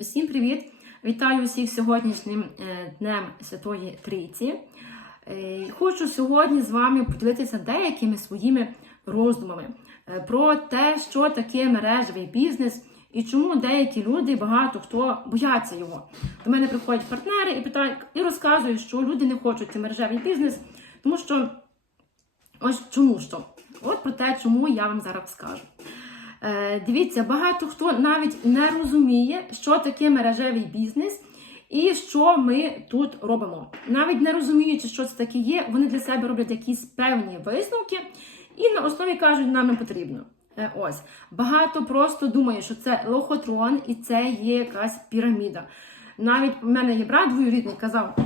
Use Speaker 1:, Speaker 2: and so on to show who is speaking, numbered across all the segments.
Speaker 1: Усім привіт! Вітаю усіх сьогоднішнім е, днем Святої Трійці. Е, Хочу сьогодні з вами поділитися деякими своїми роздумами е, про те, що таке мережевий бізнес і чому деякі люди, багато хто бояться його. До мене приходять партнери і питають і розказують, що люди не хочуть цей мережевий бізнес, тому що ось чому що? От про те, чому я вам зараз скажу. Е, Дивіться, багато хто навіть не розуміє, що таке мережевий бізнес і що ми тут робимо. Навіть не розуміючи, що це таке є, вони для себе роблять якісь певні висновки і на основі кажуть, нам не потрібно. Е, Ось багато просто думає, що це лохотрон і це є якась піраміда. Навіть в мене є брат двоюрідний, казав,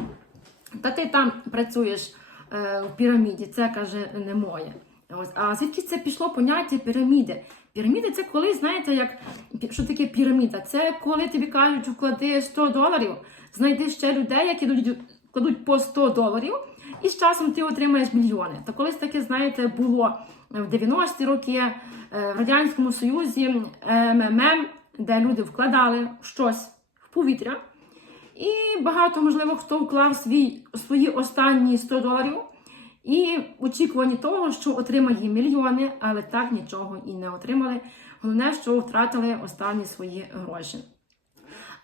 Speaker 1: та ти там працюєш е, в піраміді, це каже не моє. Ось, а звідки це пішло поняття піраміди? Піраміди це коли, знаєте, як що таке піраміда? Це коли тобі кажуть, вклади 100 доларів, знайди ще людей, які кладуть по 100 доларів, і з часом ти отримаєш мільйони. Та колись таке, знаєте, було в 90-ті роки е, в Радянському Союзі МММ, де люди вкладали щось в повітря. І багато, можливо, хто вклав свій, свої останні 100 доларів і очікувані того, що отримає мільйони, але так нічого і не отримали. Головне, що втратили останні свої гроші.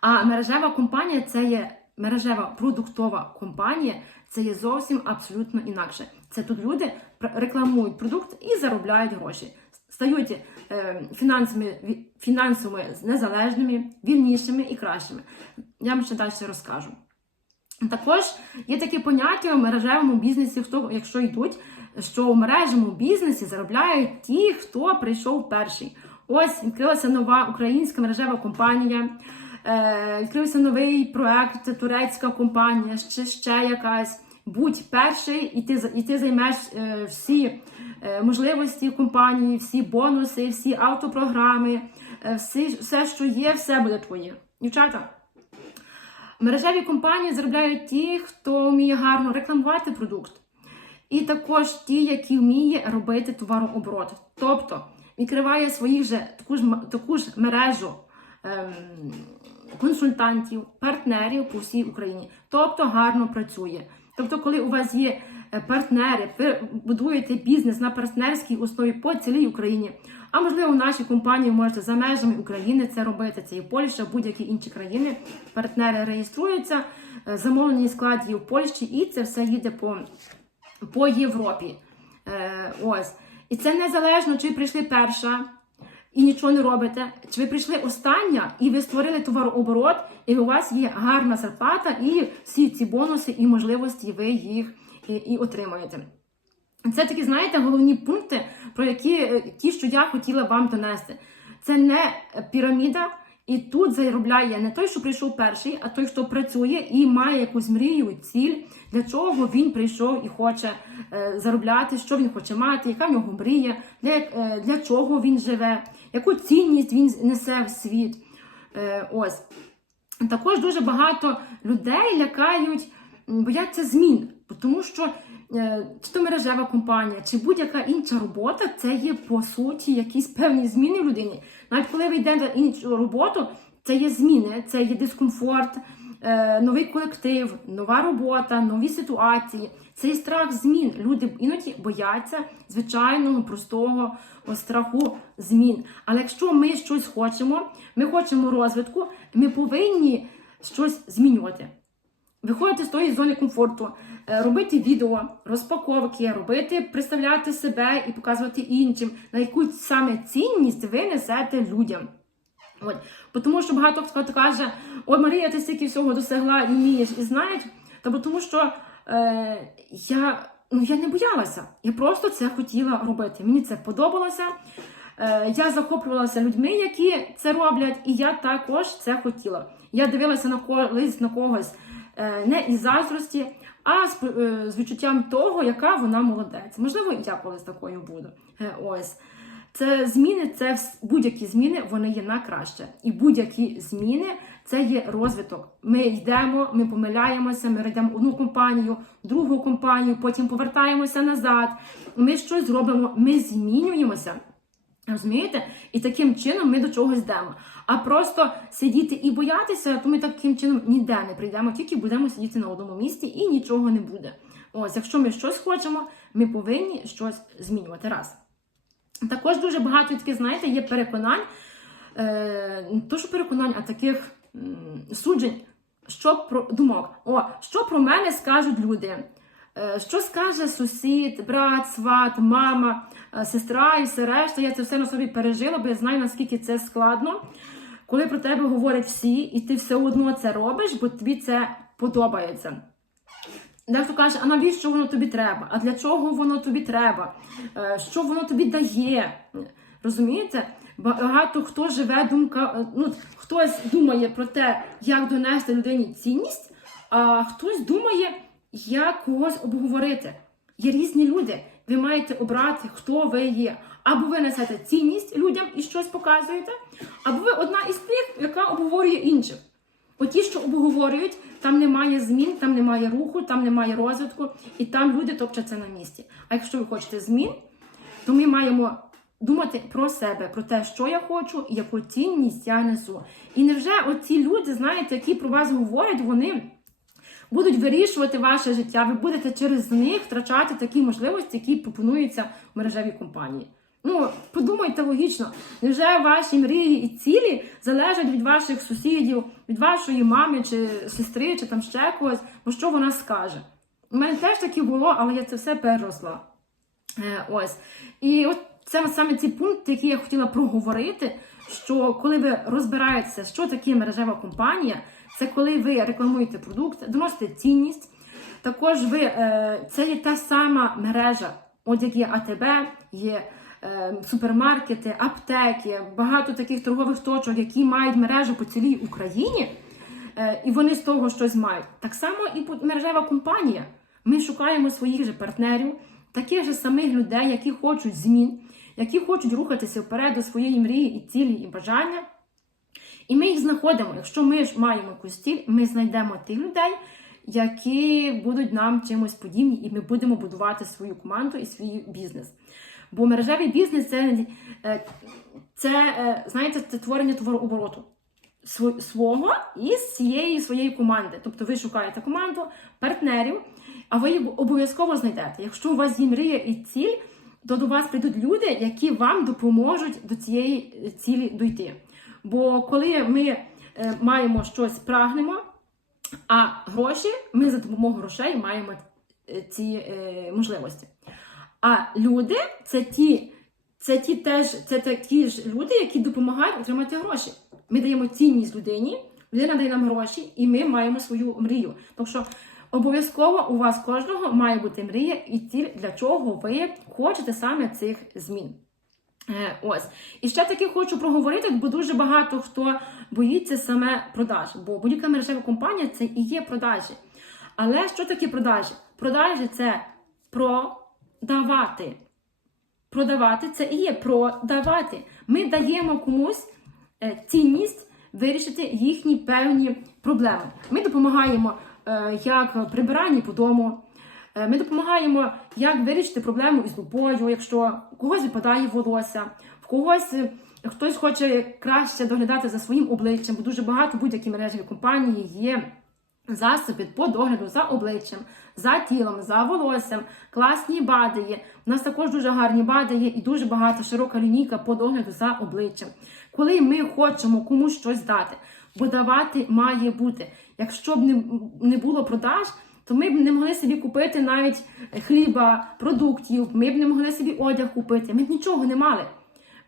Speaker 1: А мережева компанія це є мережева продуктова компанія, це є зовсім абсолютно інакше. Це тут люди рекламують продукт і заробляють гроші, стають е, фінансами, фінансово незалежними, вільнішими і кращими. Я вам ще далі розкажу. Також є таке поняття в мережевому бізнесі, хто, якщо йдуть, що в мережевому бізнесі заробляють ті, хто прийшов перший. Ось відкрилася нова українська мережева компанія, е, відкрився новий проект, це турецька компанія, ще ще якась. Будь перший, і ти, і ти займеш е, всі е, можливості компанії, всі бонуси, всі автопрограми, всі, все, що є, все буде твоє. Дівчата. Мережеві компанії заробляють ті, хто вміє гарно рекламувати продукт, і також ті, які вміє робити товарооборот. Тобто відкриває свою же таку ж таку ж мережу ем, консультантів, партнерів по всій Україні. Тобто гарно працює. Тобто, коли у вас є е, партнери, ви будуєте бізнес на партнерській основі по цілій Україні. А можливо, в нашій компанії можете за межами України це робити. Це і Польща, будь-які інші країни. Партнери реєструються, е, замовлені складі в Польщі, і це все їде по, по Європі. Е, ось. І це незалежно, чи прийшли перша і нічого не робите, чи ви прийшли остання і ви створили товарооборот, і у вас є гарна зарплата, і всі ці бонуси і можливості ви їх і, і отримаєте. Це такі, знаєте, головні пункти, про які е, ті, що я хотіла вам донести. Це не піраміда, і тут заробляє не той, що прийшов перший, а той, хто працює і має якусь мрію, ціль, для чого він прийшов і хоче е, заробляти, що він хоче мати, яка в нього мрія, для, е, для чого він живе, яку цінність він несе в світ. Ось. Також дуже багато людей лякають, бояться змін, тому що е, чи то мережева компанія, чи будь-яка інша робота, це є по суті якісь певні зміни в людині. Навіть коли ви йдете на іншу роботу, це є зміни, це є дискомфорт, е, новий колектив, нова робота, нові ситуації. Це є страх змін. Люди іноді бояться звичайного простого страху змін. Але якщо ми щось хочемо, ми хочемо розвитку, ми повинні щось змінювати. Виходити з тої зони комфорту, е, робити відео, розпаковки, робити, представляти себе і показувати іншим, на яку саме цінність ви несете людям. От. Тому що багато хто каже, ой, Марія, ти стільки всього досягла і вмієш, і знаєш. Та бо тому що е, я, ну, я не боялася. Я просто це хотіла робити. Мені це подобалося. Е, я захоплювалася людьми, які це роблять, і я також це хотіла. Я дивилася на колись на когось не із заздрості, а з, е, з відчуттям того, яка вона молодець. Можливо, я колись такою буду. Е, ось. Це зміни, це будь-які зміни, вони є на краще. І будь-які зміни це є розвиток. Ми йдемо, ми помиляємося, ми йдемо одну компанію, другу компанію, потім повертаємося назад. Ми щось зробимо, ми змінюємося. Розумієте? І таким чином ми до чогось йдемо. А просто сидіти і боятися, то ми таким чином ніде не прийдемо, тільки будемо сидіти на одному місці і нічого не буде. Ось, якщо ми щось хочемо, ми повинні щось змінювати. Раз. Також дуже багато таких, знаєте, є переконань, е, не то що переконань, а таких суджень, що про думок. О, що про мене скажуть люди? Е, Що скаже сусід, брат, сват, мама, е, сестра і все решта? Я це все на собі пережила, бо я знаю, наскільки це складно. Коли про тебе говорять всі, і ти все одно це робиш, бо тобі це подобається. Дехто каже, а навіщо воно тобі треба? А для чого воно тобі треба? Е, Що воно тобі дає? Розумієте? Багато хто живе думка, ну хтось думає про те, як донести людині цінність, а хтось думає, як когось обговорити. Є різні люди. Ви маєте обрати, хто ви є. Або ви несете цінність людям і щось показуєте, або ви одна із тих, яка обговорює інших. Оті, що обговорюють, там немає змін, там немає руху, там немає розвитку, і там люди топчаться на місці. А якщо ви хочете змін, то ми маємо думати про себе, про те, що я хочу і яку цінність я несу. І невже оці люди, знаєте, які про вас говорять, вони будуть вирішувати ваше життя, ви будете через них втрачати такі можливості, які пропонуються в мережевій компанії. Ну, подумайте логічно, невже ваші мрії і цілі залежать від ваших сусідів, від вашої мами чи сестри, чи там ще когось, бо що вона скаже? У мене теж таке було, але я це все переросла. Е, ось. І от це саме ці пункти, які я хотіла проговорити, що коли ви розбираєтеся, що таке мережева компанія, це коли ви рекламуєте продукт, доносите цінність. Також ви, е, це є та сама мережа, от як є АТБ, є е, супермаркети, аптеки, багато таких торгових точок, які мають мережу по цілій Україні, е, і вони з того щось мають. Так само і мережева компанія. Ми шукаємо своїх же партнерів, таких же самих людей, які хочуть змін, які хочуть рухатися вперед до своєї мрії і цілі, і бажання. І ми їх знаходимо. Якщо ми ж маємо якусь ціль, ми знайдемо тих людей, які будуть нам чимось подібні, і ми будемо будувати свою команду і свій бізнес. Бо мережевий бізнес це, е, це е, знаєте, це творення товарообороту свого і з цієї своєї команди. Тобто ви шукаєте команду, партнерів, а ви їх обов'язково знайдете. Якщо у вас є мрія і ціль, то до вас прийдуть люди, які вам допоможуть до цієї цілі дойти. Бо коли ми е, маємо щось прагнемо, а гроші, ми за допомогою грошей маємо е, ці е, можливості. А люди це ті, це ті теж це такі ж люди, які допомагають отримати гроші. Ми даємо цінність людині, людина дає нам гроші, і ми маємо свою мрію. Так що обов'язково у вас кожного має бути мрія і ціль, для чого ви хочете саме цих змін. Е, Ось. І ще таки хочу проговорити, бо дуже багато хто боїться саме продаж. Бо будь-яка мережева компанія це і є продажі. Але що таке продажі? Продажі це продавати. Продавати це і є продавати. Ми даємо комусь е, цінність вирішити їхні певні проблеми. Ми допомагаємо е, як прибиранні по дому. Е, Ми допомагаємо, як вирішити проблему із лупою, якщо у когось випадає волосся, в когось е, хтось хоче краще доглядати за своїм обличчям, бо дуже багато будь-які мережеві компанії є засоби по догляду за обличчям, за тілом, за волоссям, класні бади є. У нас також дуже гарні бади є і дуже багато широка лінійка по догляду за обличчям. Коли ми хочемо комусь щось дати, бо давати має бути. Якщо б не було продаж, то ми б не могли собі купити навіть хліба, продуктів, ми б не могли собі одяг купити, ми б нічого не мали.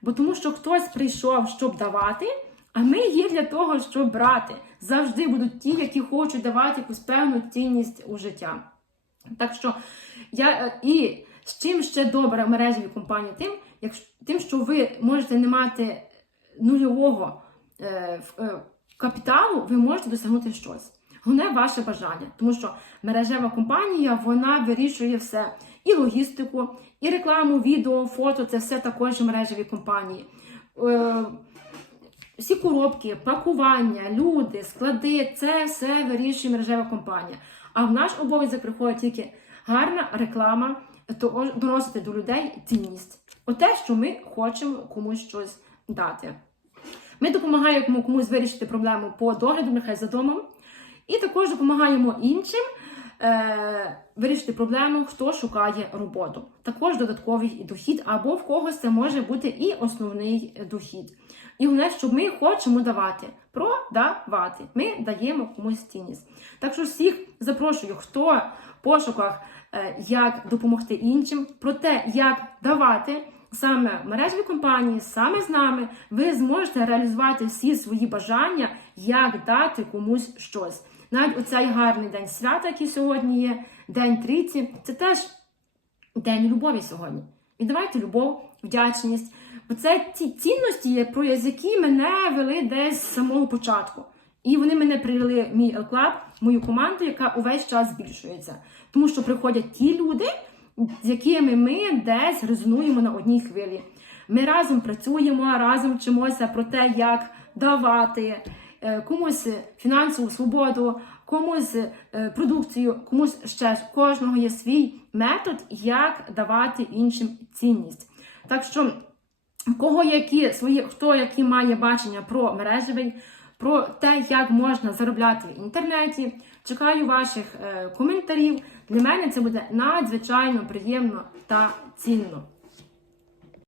Speaker 1: Бо тому що хтось прийшов, щоб давати, а ми є для того, щоб брати. Завжди будуть ті, які хочуть давати якусь певну цінність у життя. Так що я е, і з чим ще добре мережеві компанії, тим, якщо тим, що ви можете не мати нульового е, е, капіталу, ви можете досягнути щось. Головне ваше бажання, тому що мережева компанія вона вирішує все. І логістику, і рекламу, відео, фото це все також мережеві компанії. Е, всі коробки, пакування, люди, склади це все вирішує мережева компанія. А в наш обов'язок приходить тільки гарна реклама, то доносити до людей цінність. Оте, що ми хочемо комусь щось дати. Ми допомагаємо комусь вирішити проблему по догляду, нехай за домом, і також допомагаємо іншим е, вирішити проблему, хто шукає роботу. Також додатковий дохід, або в когось це може бути і основний дохід. І головне, що ми хочемо давати, продавати. Ми даємо комусь цінність. Так що всіх запрошую, хто в пошуках, е, як допомогти іншим, про те, як давати. Саме в мережевій компанії, саме з нами, ви зможете реалізувати всі свої бажання, як дати комусь щось. Навіть оцей гарний день свята, який сьогодні є, день трійці, це теж день любові сьогодні. Віддавайте любов, вдячність. Бо це ті цінності, є, про які мене вели десь з самого початку. І вони мене привели в мій L-Club, мою команду, яка увесь час збільшується. Тому що приходять ті люди, з якими ми десь резонуємо на одній хвилі. Ми разом працюємо, разом вчимося про те, як давати комусь фінансову свободу, комусь е, продукцію, комусь ще ж. Кожного є свій метод, як давати іншим цінність. Так що, кого які свої, хто які має бачення про мережевий, про те, як можна заробляти в інтернеті. Чекаю ваших е, коментарів. Для мене це буде надзвичайно приємно та цінно.